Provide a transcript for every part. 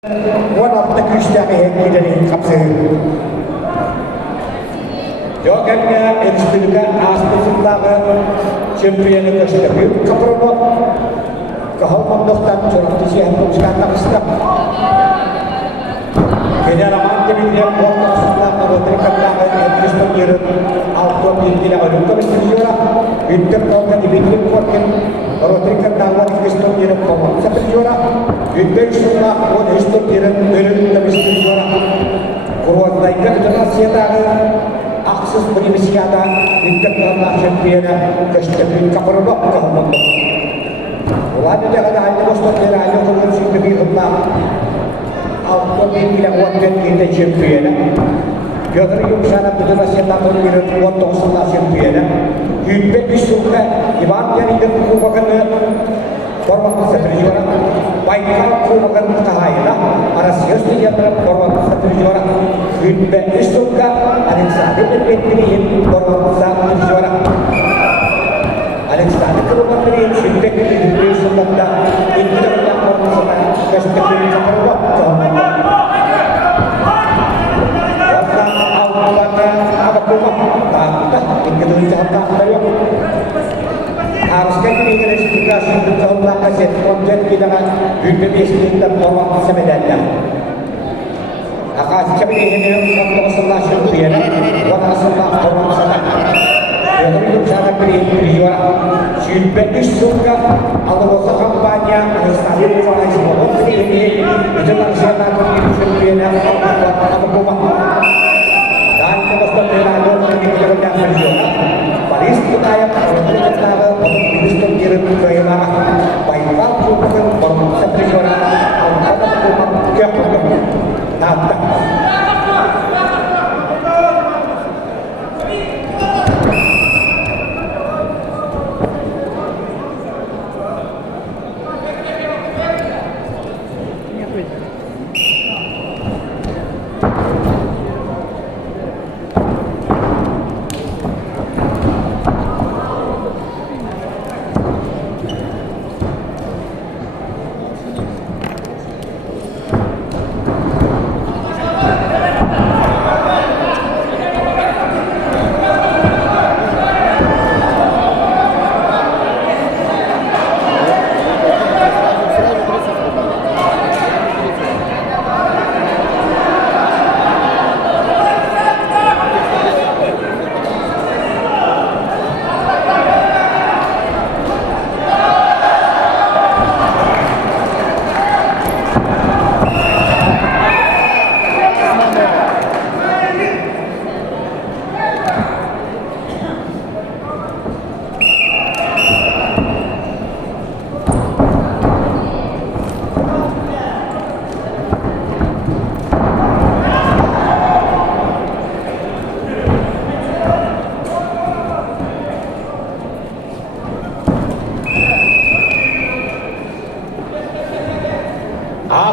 One of the güçleri giderin kapısı. Jogetnya inspirasi aspirasinya champion tersebut kapro kehormatan dokter curang di sini harus kata kestak. Kenyaman jadi dia buat setelah memberikan nama yang disebut auto tidak ada kebetulan Inter tahun dibikin kuatkan memberikan nama yang disebut pemain seperti juara Inter setelah buat disebut disebut juara kuat naikkan jelas siapa akses berinisiasi ada Inter tahun champion kesempatan kaprodok kehormatan. Walaupun jangan hanya boston dia hanya kalau sih lebih rendah auto tidak kuatkan kita champion. Biar yung sana betul siya takon bilang kuatong sa champion. Hidupnya disuka, ibarat yang itu kumakan korban seperti baiklah kumakan kahayla, ada siapa yang korban seperti orang. Hidupnya disuka, ada sahaja yang pilih korban seperti orang. Ada sahaja korban pilih hidupnya disuka, itu adalah korban seperti orang. Harusnya kita investigasi untuk melakukan projek kita Indonesia dan orang sebenarnya. Akan seperti ini untuk sebelah syariah, orang sebelah orang sebelah. Yang itu sangat berjuang. Syariah disuka, Allah kampanye, Islam kalau semua ini itu langsung akan syariah apa dan kemudian berlanjut dengan yang berjuang. Paris kita yang berjuang untuk kirim ke Irak, baiklah bukan orang seperti orang nada.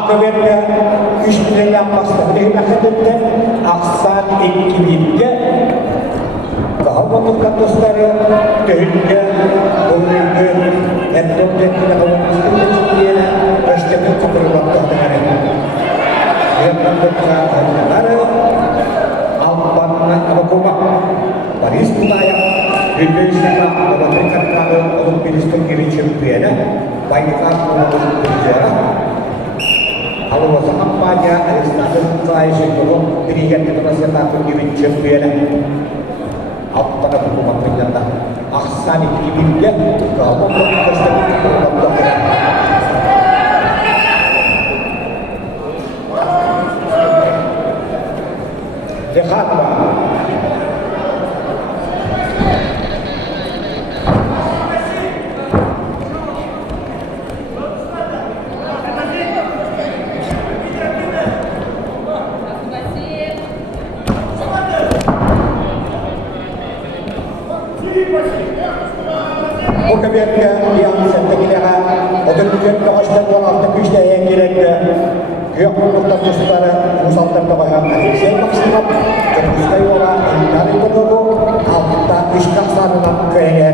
Kemudian istilah pasta ini nakadutkan aksan ikibidya kehormatan kastara tehnya umumnya entoknya kita kawin istilah pasti keperluan dengan yang menentukan negara alpan apa kuma Paris budaya Indonesia memberikan kalau untuk minister kiri champion baiklah untuk berjuara. Kalau kampanye administrasi terakhir itu dirikan kita masih takut diri champion. Apa nak hukum ternyata aksan ini dia kalau kita sedang berdoa. Jakarta. Kemudian yang setelah untuk kemudian orang terkhususnya yang kira-kira yang untuk saudara musaltan kepada saya maksimal terus kayu orang dari penunggu alta iskaksan kaya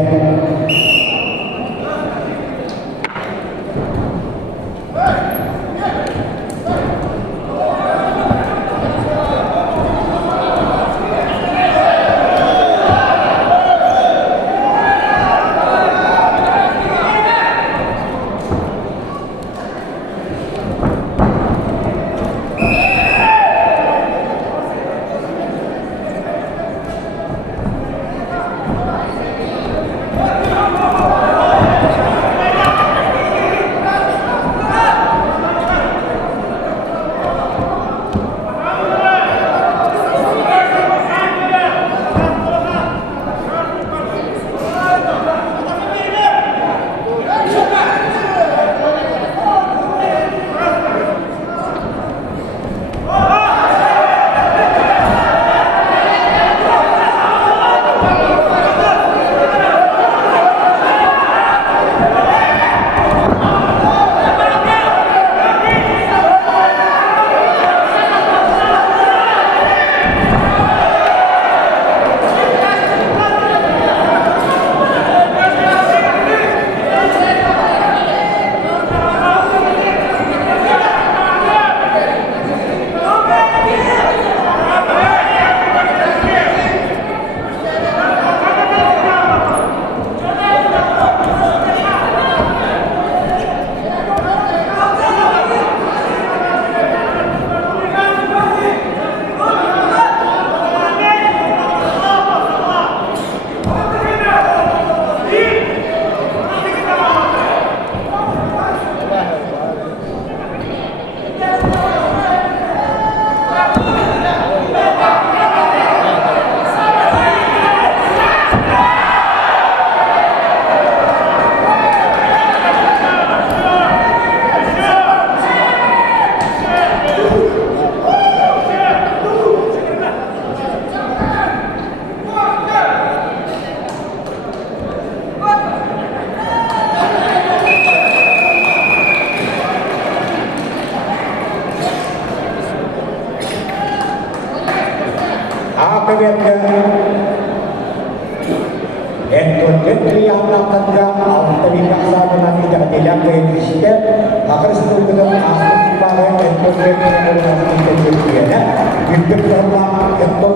Akhirnya Anton Gentry yang akan ke Altavika